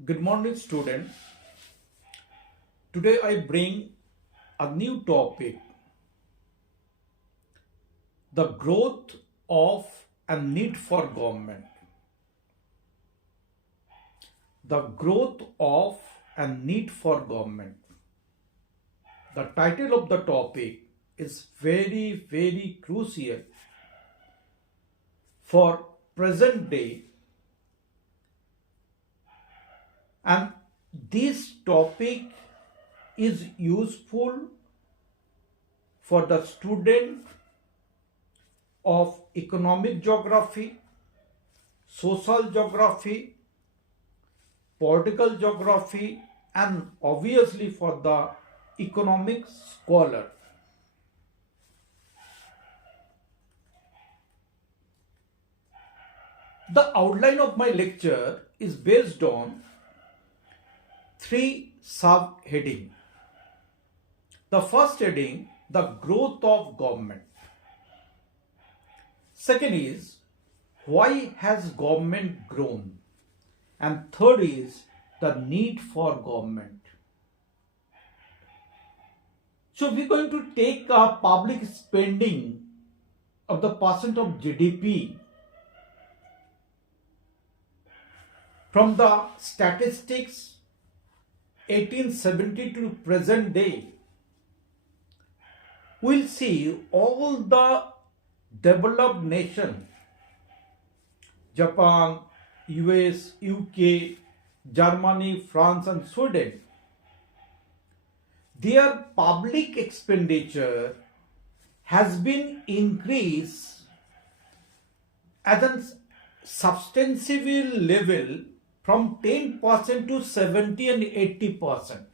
Good morning, student. Today I bring a new topic, the growth of and need for government. The growth of and need for government. The title of the topic is very crucial for present day, and this topic is useful for the student of economic geography, social geography, political geography, and obviously for the economic scholar. The outline of my lecture is based on three subheadings. The first heading, the growth of government. Second is, why has government grown? And third is, the need for government. So we're going to take a public spending of the percent of GDP from the statistics 1870 to present day. We'll see all the developed nations, Japan, US, UK, Germany, France and Sweden, their public expenditure has been increased at a substantial level from 10% to 70 and 80%.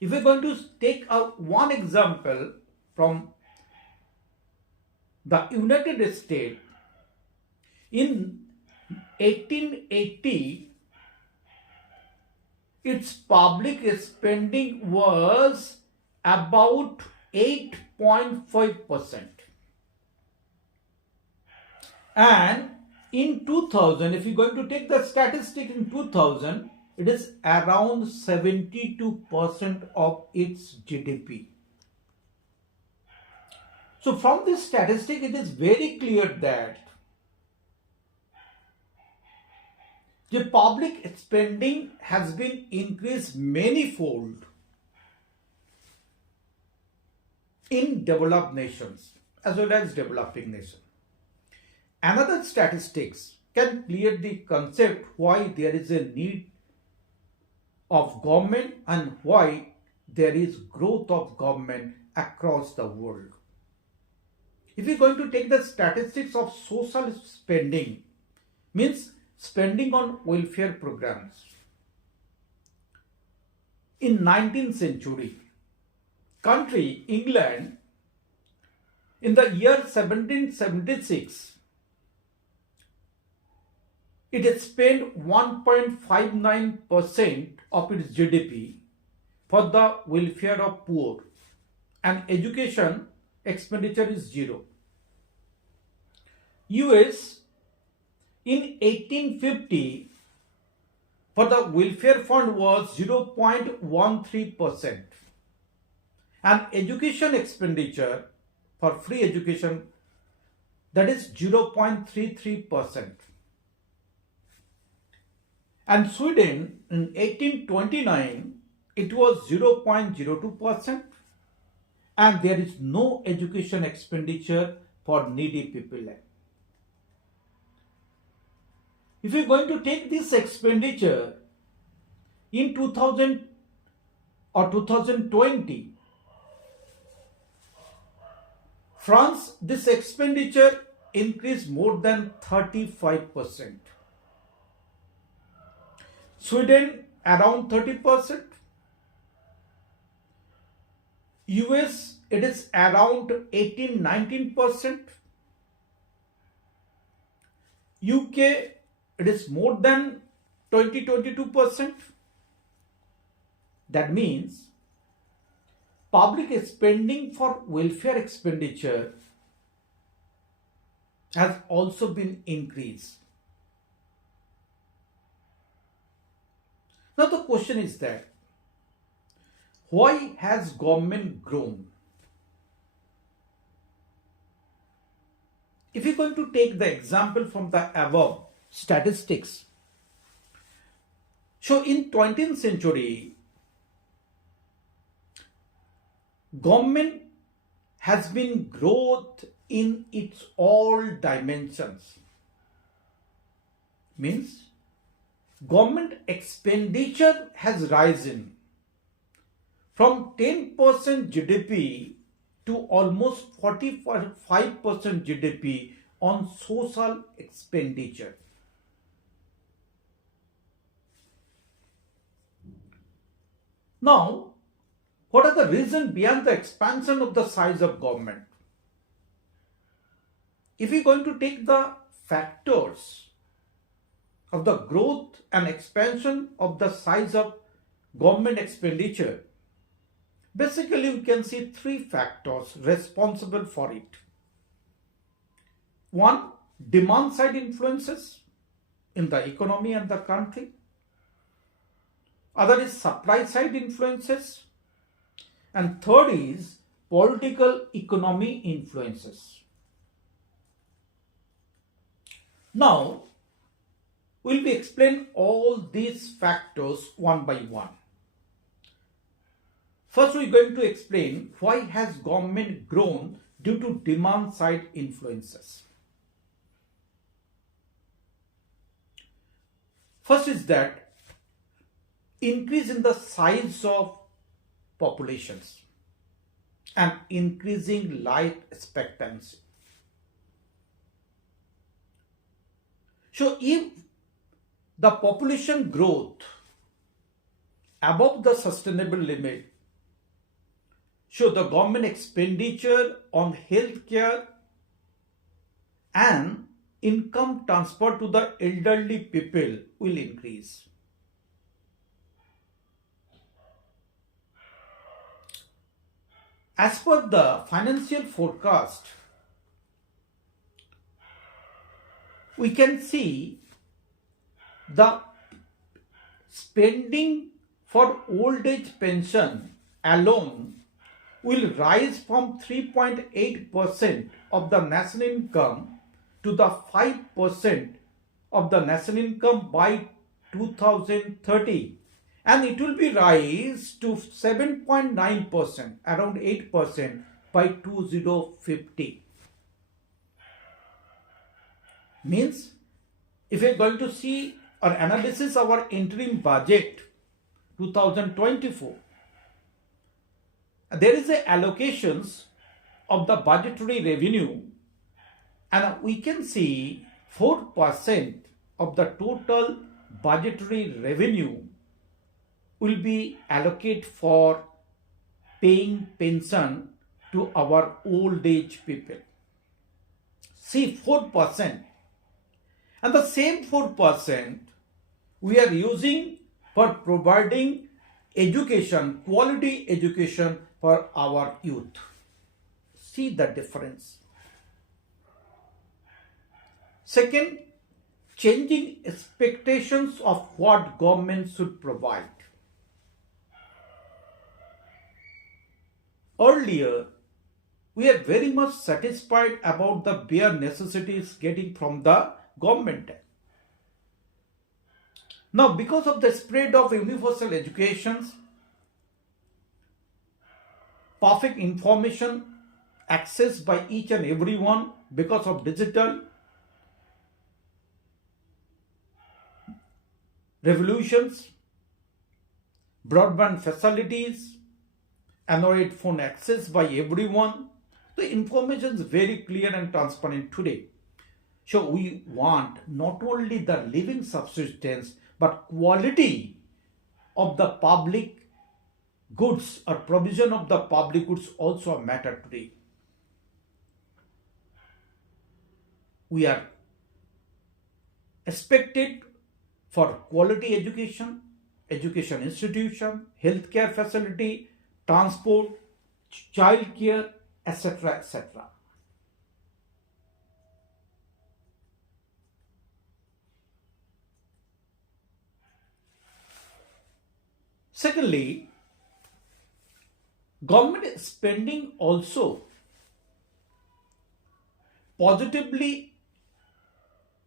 If we're going to take one example from the United States, in 1880, its public spending was about 8.5%. And in 2000, if you're going to take the statistic in 2000, it is around 72% of its GDP. So from this statistic, it is very clear that the public spending has been increased manyfold in developed nations as well as developing nations. Another statistics can clear the concept why there is a need of government and why there is growth of government across the world. If you're going to take the statistics of social spending, means spending on welfare programs. In 19th century, country England, in the year 1776, it has spent 1.59% of its GDP for the welfare of poor, and education expenditure is zero. US in 1850 for the welfare fund was 0.13%, and education expenditure for free education, that is 0.33%. And Sweden in 1829 it was 0.02%, and there is no education expenditure for needy people. If you are going to take this expenditure in 2000 or 2020, France, this expenditure increased more than 35%. Sweden around 30%. US it is around 18-19%. UK it is more than 20-22%. That means public spending for welfare expenditure has also been increased. Now the question is that why has government grown? If you're going to take the example from the above statistics, so in 20th century, government has been growth in its all dimensions. Means government expenditure has risen from 10% GDP to almost 45% GDP on social expenditure. Now, what are the reasons behind the expansion of the size of government? If we're going to take the factors of the growth and expansion of the size of government expenditure, basically we can see three factors responsible for it. One, demand side influences in the economy and the country. Other is supply side influences. And third is political economy influences. Now, we'll be explain all these factors one by one. First, we're going to explain why has government grown due to demand side influences. First is that increase in the size of populations and increasing life expectancy. So if the population growth above the sustainable limit, so the government expenditure on healthcare and income transfer to the elderly people will increase. As per the financial forecast, we can see the spending for old age pension alone will rise from 3.8% of the national income to the 5% of the national income by 2030. And it will be rise to 7.9%, around 8% by 2050. Means, if you are going to see or analysis our interim budget 2024, there is a allocations of the budgetary revenue, and we can see 4% of the total budgetary revenue will be allocated for paying pension to our old age people. See, 4%. And the same 4% we are using for providing education, quality education for our youth. See the difference. Second, changing expectations of what government should provide. Earlier, we are very much satisfied about the bare necessities getting from the government. Now, because of the spread of universal education, perfect information accessed by each and everyone because of digital revolutions, broadband facilities, Android phone access by everyone, the information is very clear and transparent today. So we want not only the living subsistence but quality of the public goods or provision of the public goods also a matter today. We are expected for quality education, education institution, healthcare facility, transport, child care, etc., etc. Secondly, government spending also positively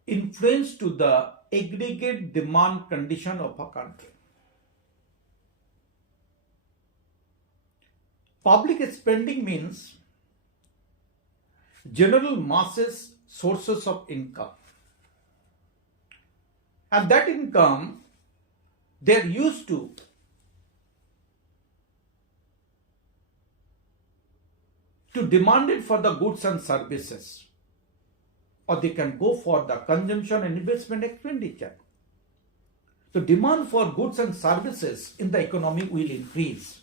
influence to the aggregate demand condition of a country. Public spending means general masses sources of income, and that income they are used to demand it for the goods and services, or they can go for the consumption and investment expenditure. So demand for goods and services in the economy will increase.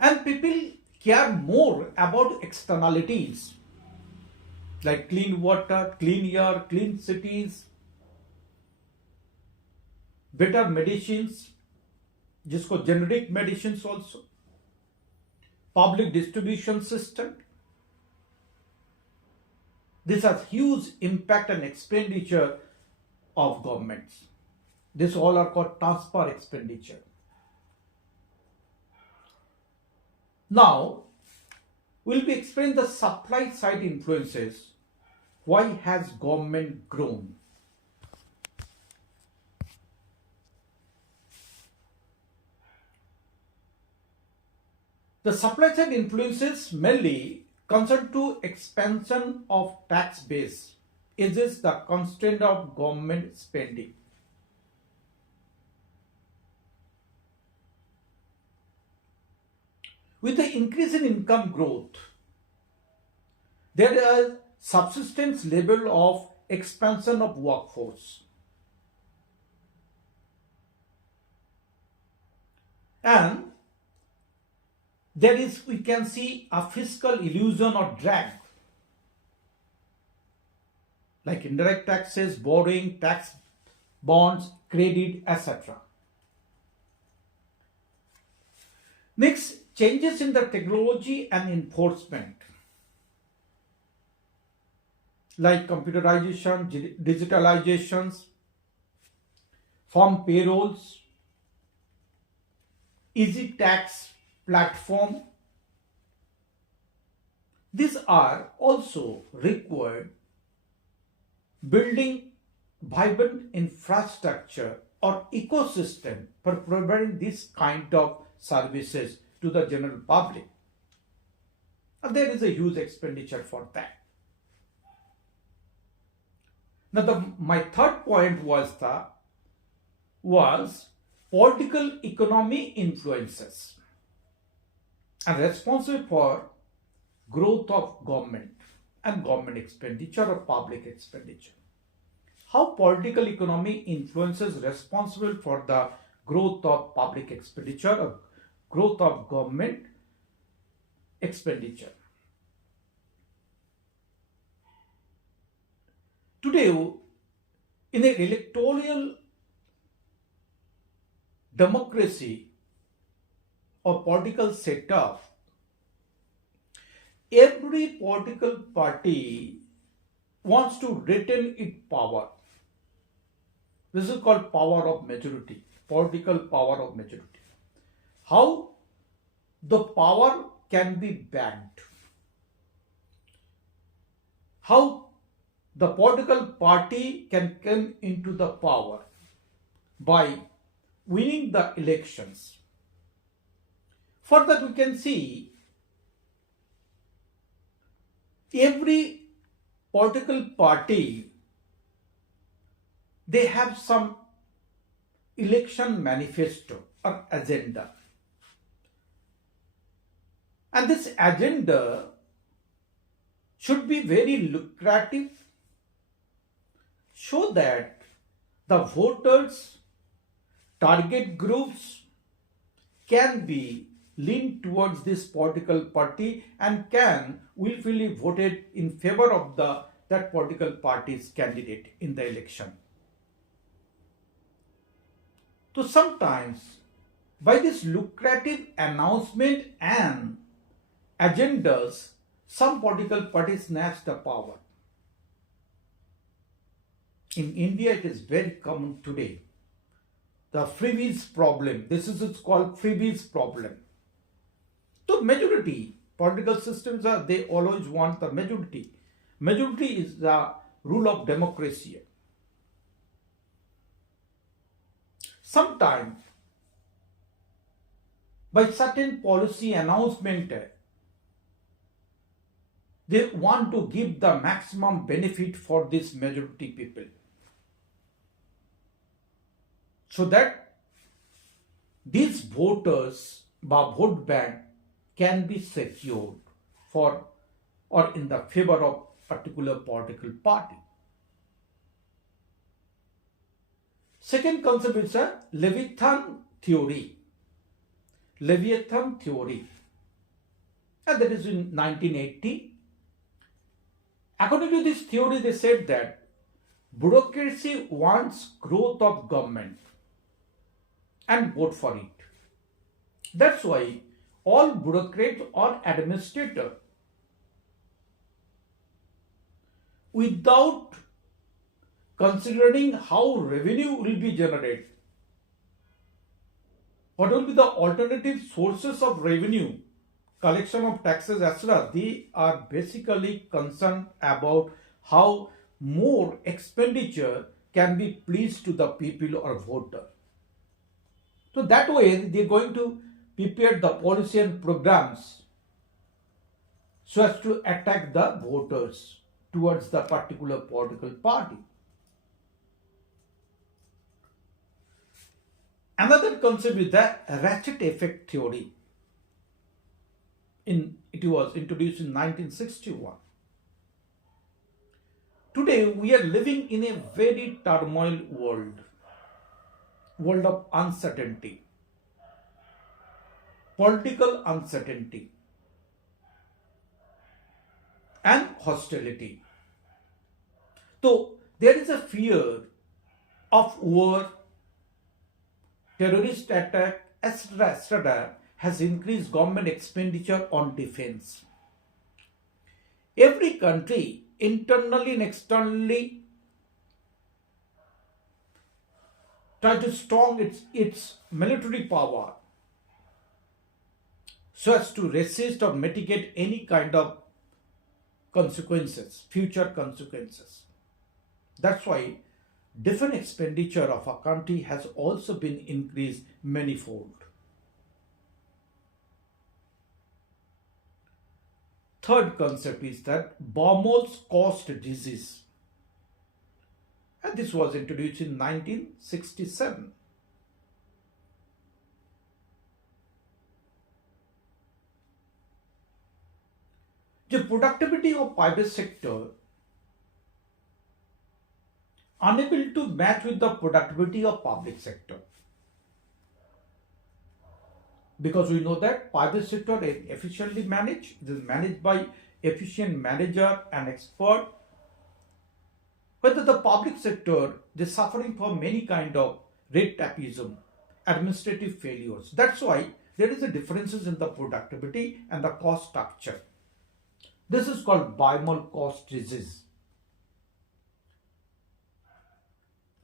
And people care more about externalities like clean water, clean air, clean cities, better medicines, जिसको generic medicines also, public distribution system. This has huge impact and expenditure of governments. This all are called transfer expenditure. Now, we'll be explaining the supply side influences. Why has government grown? The supply side influences mainly concern to expansion of tax base, is the constraint of government spending. With the increase in income growth, there is subsistence level of expansion of workforce. And there is, we can see a fiscal illusion or drag, like indirect taxes, borrowing, tax bonds, credit, etc. Next, changes in the technology and enforcement, like computerization, digitalizations, firm payrolls, easy tax platform. These are also required building vibrant infrastructure or ecosystem for providing this kind of services to the general public. And there is a huge expenditure for that. Now, my third point was political economy influences and responsible for growth of government and government expenditure or public expenditure. How political economy influences responsible for the growth of public expenditure or growth of government expenditure. Today, in an electoral democracy or political setup, every political party wants to retain its power. This is called power of majority, political power of majority. How the power can be backed. How the political party can come into the power by winning the elections. For that, we can see every political party, they have some election manifesto or agenda. And this agenda should be very lucrative, so that the voters, target groups can be lean towards this political party and can willfully voted in favor of that political party's candidate in the election. So sometimes by this lucrative announcement and agendas, some political parties snatch the power. In India, it is very common today. The freebies problem. This is it's called freebies problem. So majority political systems are they always want the majority. Majority is the rule of democracy. Sometimes by certain policy announcement they want to give the maximum benefit for this majority people so that these voters by vote bank can be secured for or in the favor of particular political party. Second concept is a Leviathan theory. Leviathan theory. And that is in 1980. According to this theory, they said that bureaucracy wants growth of government and vote for it. That's why all bureaucrats or administrators, without considering how revenue will be generated, what will be the alternative sources of revenue, collection of taxes, etc., they are basically concerned about how more expenditure can be pleased to the people or voter. So that way they are going to prepare the policy and programs so as to attack the voters towards the particular political party. Another concept is the ratchet effect theory. It was introduced in 1961. Today we are living in a very turmoil world of uncertainty, political uncertainty and hostility. So there is a fear of war, terrorist attack, etc., has increased government expenditure on defense. Every country, internally and externally, try to strong its military power so as to resist or mitigate any kind of consequences, future consequences. That's why defense expenditure of a country has also been increased manifold. Third concept is that bombs caused disease. And this was introduced in 1967. The productivity of private sector unable to match with the productivity of public sector. Because we know that private sector is efficiently managed, it is managed by efficient manager and expert. Whether the public sector is suffering from many kind of red tapeism, administrative failures. That's why there is a differences in the productivity and the cost structure. This is called bimal cost disease.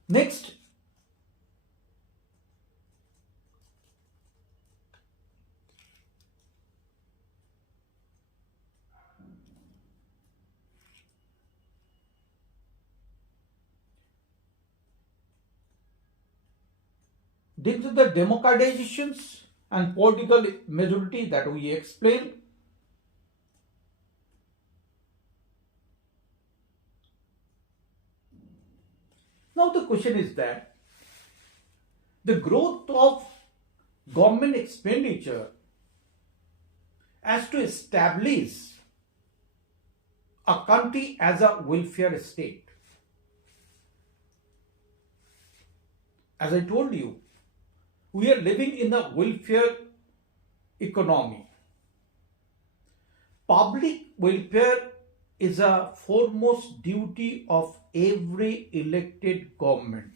Next, due to the democratizations and political majority that we explained, now the question is that the growth of government expenditure as to establish a country as a welfare state. As I told you, we are living in a welfare economy. Public welfare is a foremost duty of every elected government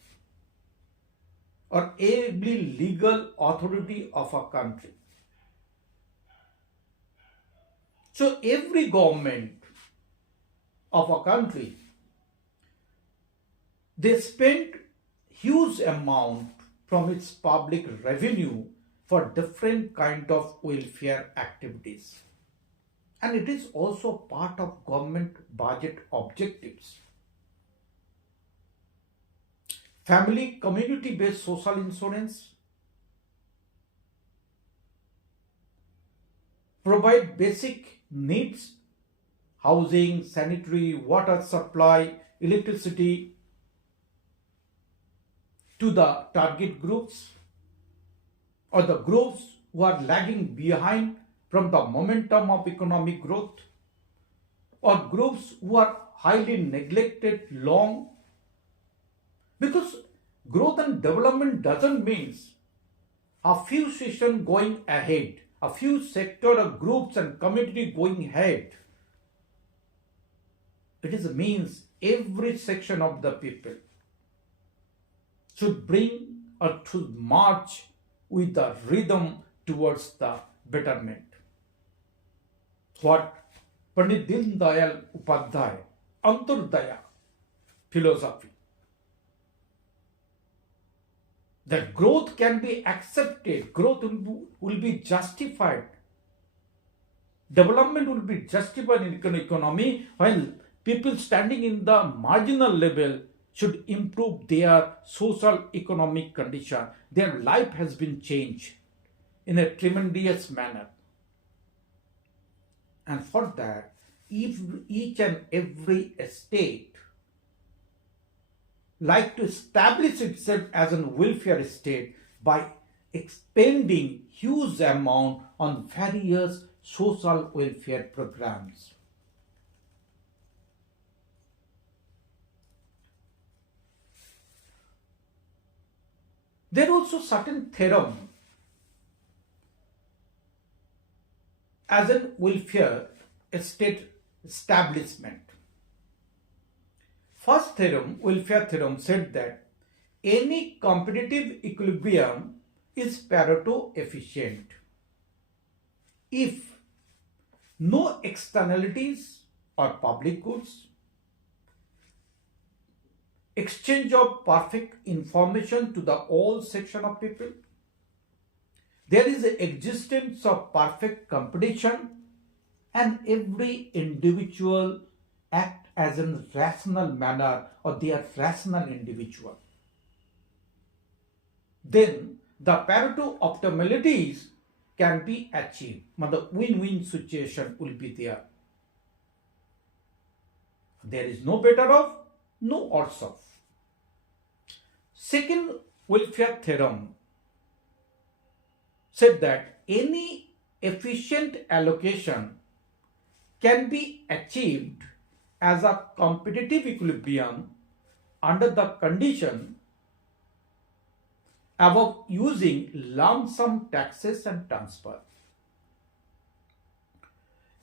or every legal authority of a country. So every government of a country They spend huge amount from its public revenue for different kind of welfare activities. And it is also part of government budget objectives. Family community based social insurance provide basic needs, housing, sanitary, water supply, electricity to the target groups or the groups who are lagging behind from the momentum of economic growth, or groups who are highly neglected long, because growth and development doesn't mean a few sections going ahead, a few sector or groups and community going ahead. It is means every section of the people should bring or should march with the rhythm towards the betterment. What Pandit Din Dayal Upadhyay, Antyodaya philosophy, that growth can be accepted, growth will be justified, development will be justified in economy, while people standing in the marginal level should improve their social economic condition. Their life has been changed in a tremendous manner. And for that, if each and every state like to establish itself as a welfare state by expending huge amount on various social welfare programs. There are also certain theorem as a welfare state establishment. First theorem, welfare theorem, said that any competitive equilibrium is Pareto efficient if no externalities or public goods, exchange of perfect information to the all section of people, there is the existence of perfect competition, and every individual act as a rational manner, or they are rational individual. Then the Pareto optimalities can be achieved. The win-win situation will be there. There is no better off, no worse off. Second welfare theorem said that any efficient allocation can be achieved as a competitive equilibrium under the condition above using lump sum taxes and transfer.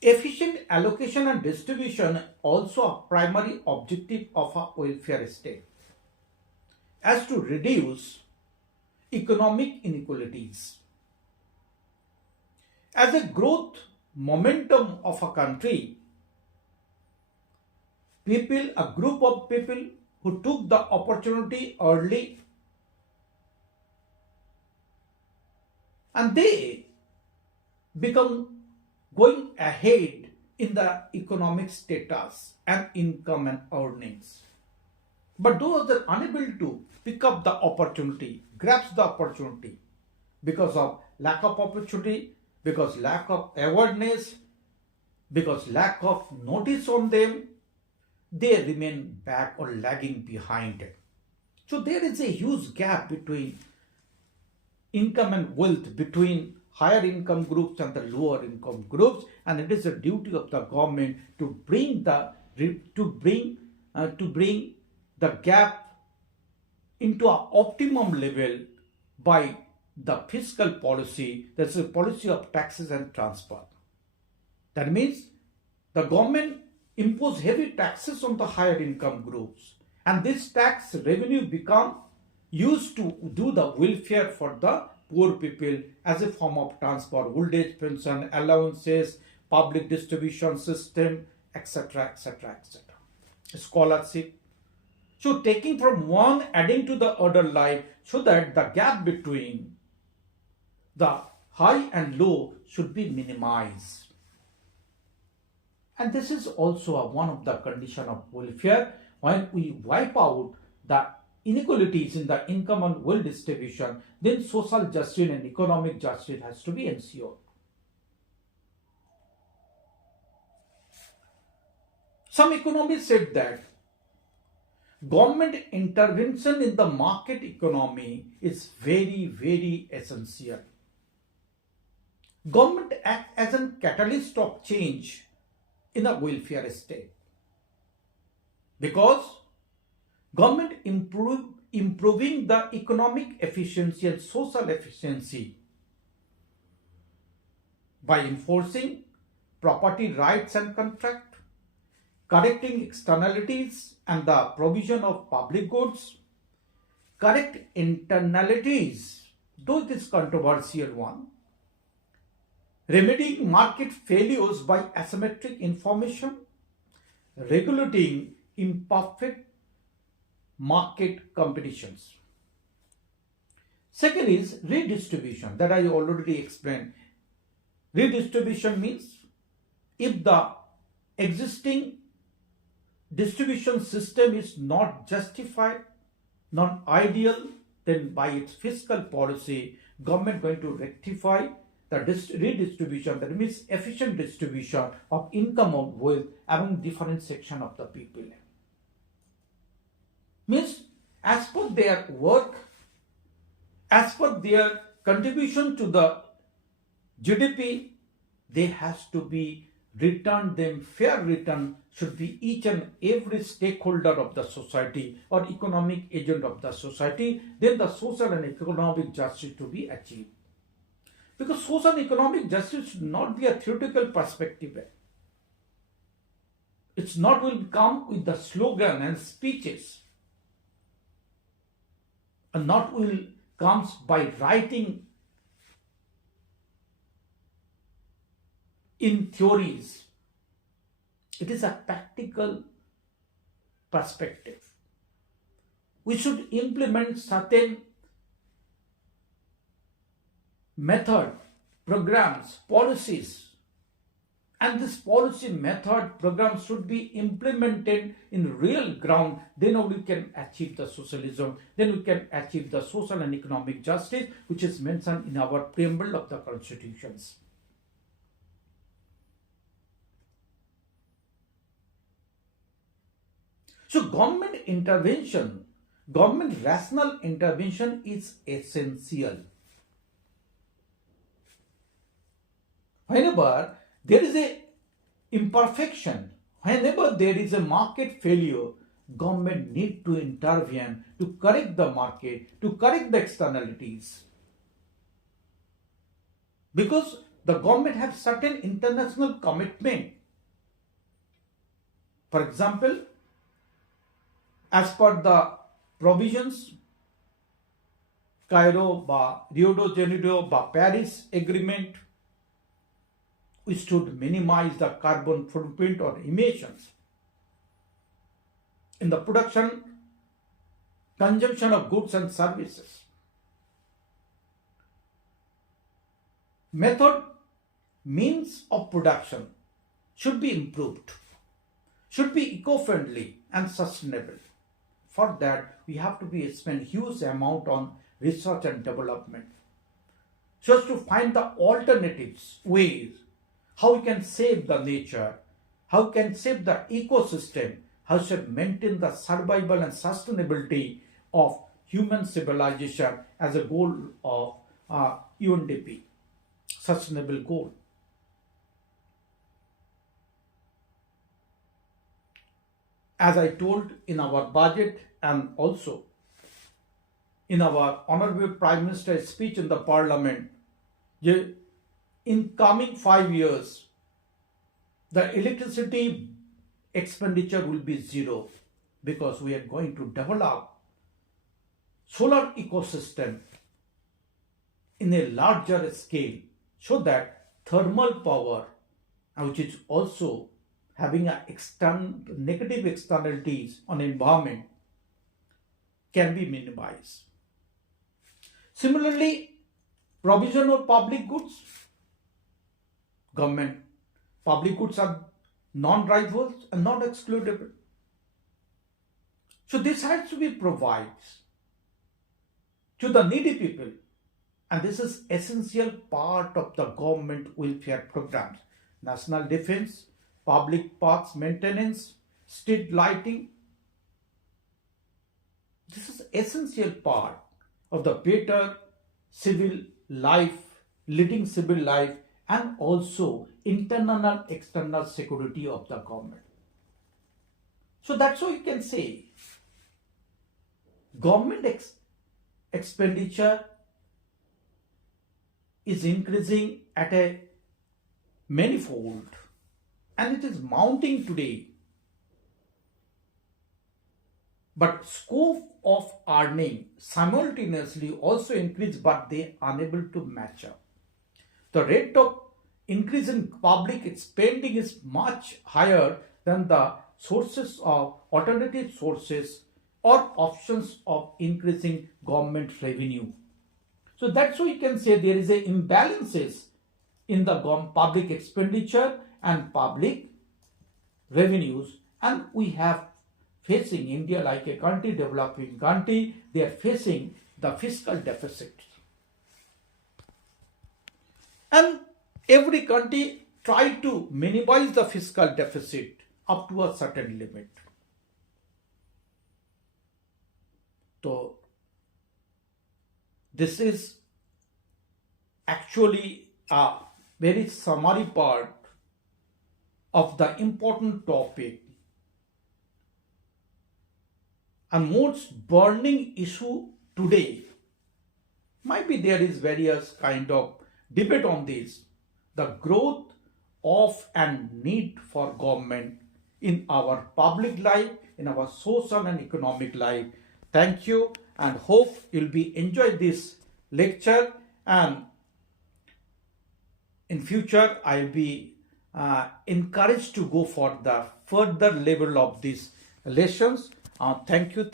Efficient allocation and distribution also a primary objective of a welfare state, as to reduce economic inequalities. As a growth momentum of a country, a group of people who took the opportunity early, and they become going ahead in the economic status and income and earnings. But those that are unable to pick up the opportunity, grasp the opportunity, because of lack of opportunity, because lack of awareness, because lack of notice on them, they remain back or lagging behind. So there is a huge gap between income and wealth, between higher income groups and the lower income groups, and it is a duty of the government to bring the gap into an optimum level by the fiscal policy, that's a policy of taxes and transfer. That means the government impose heavy taxes on the higher income groups, and this tax revenue become used to do the welfare for the poor people as a form of transfer, old age pension, allowances, public distribution system, etc., etc., etc., scholarship. So taking from one, adding to the other life, so that the gap between the high and low should be minimized. And this is also one of the condition of welfare. When we wipe out the inequalities in the income and wealth distribution, then social justice and economic justice has to be ensured. Some economists said that government intervention in the market economy is very, very essential. Government acts as a catalyst of change in a welfare state, because government improving the economic efficiency and social efficiency by enforcing property rights and contract, correcting externalities and the provision of public goods, correct internalities, though this controversial one, remedying market failures by asymmetric information, regulating imperfect market competitions. Second is redistribution, that I already explained. Redistribution means if the existing distribution system is not justified, not ideal, then by its fiscal policy, government going to rectify the redistribution, that means efficient distribution of income or wealth among different sections of the people. Means as per their work, as per their contribution to the GDP, they has to be returned, them fair return should be each and every stakeholder of the society or economic agent of the society, then the social and economic justice to be achieved. Because social and economic justice should not be a theoretical perspective. It's not will come with the slogan and speeches, and not will comes by writing in theories. It is a practical perspective. We should implement certain method, programs, policies, and this policy method program should be implemented in real ground. Then only we can achieve the socialism, then we can achieve the social and economic justice which is mentioned in our preamble of the constitutions. So government intervention, government rational intervention is essential. Whenever there is a imperfection, whenever there is a market failure, government need to intervene to correct the market, to correct the externalities. Because the government have certain international commitment. For example, as per the provisions, Cairo by Rio de Janeiro by Paris Agreement, we should minimize the carbon footprint or emissions in the production, consumption of goods and services. Method, means of production should be improved, should be eco-friendly and sustainable. For that, we have to be spend huge amount on research and development, so as to find the alternatives, ways, how we can save the nature, how we can save the ecosystem, how we should maintain the survival and sustainability of human civilization as a goal of UNDP, sustainable goal. As I told in our budget and also in our Honorable Prime Minister's speech in the Parliament, in coming 5 years, the electricity expenditure will be zero, because we are going to develop solar ecosystem in a larger scale, so that thermal power, which is also having a negative externalities on environment, can be minimized. Similarly, provision of public goods, government public goods are non-rival and not excludable. So this has to be provided to the needy people, and this is essential part of the government welfare programs. National defense, public parks maintenance, street lighting. This is essential part of the better civil life, leading civil life, and also internal and external security of the government. So that's why you can say government expenditure is increasing at a manifold, and it is mounting today. But scope of earning simultaneously also increase, but they are unable to match up. The rate of increase in public spending is much higher than the sources of alternative sources or options of increasing government revenue. So that's why you can say there is a imbalances in the public expenditure and public revenues, and we have facing India like a country, developing country, they are facing the fiscal deficit. And every country try to minimize the fiscal deficit up to a certain limit. So this is actually a very summary part of the important topic. And most burning issue today, might be there is various kind of debate on this, the growth of and need for government in our public life, in our social and economic life. Thank you, and hope you'll be enjoy this lecture, and in future I'll be encouraged to go for the further level of these lessons. Thank you.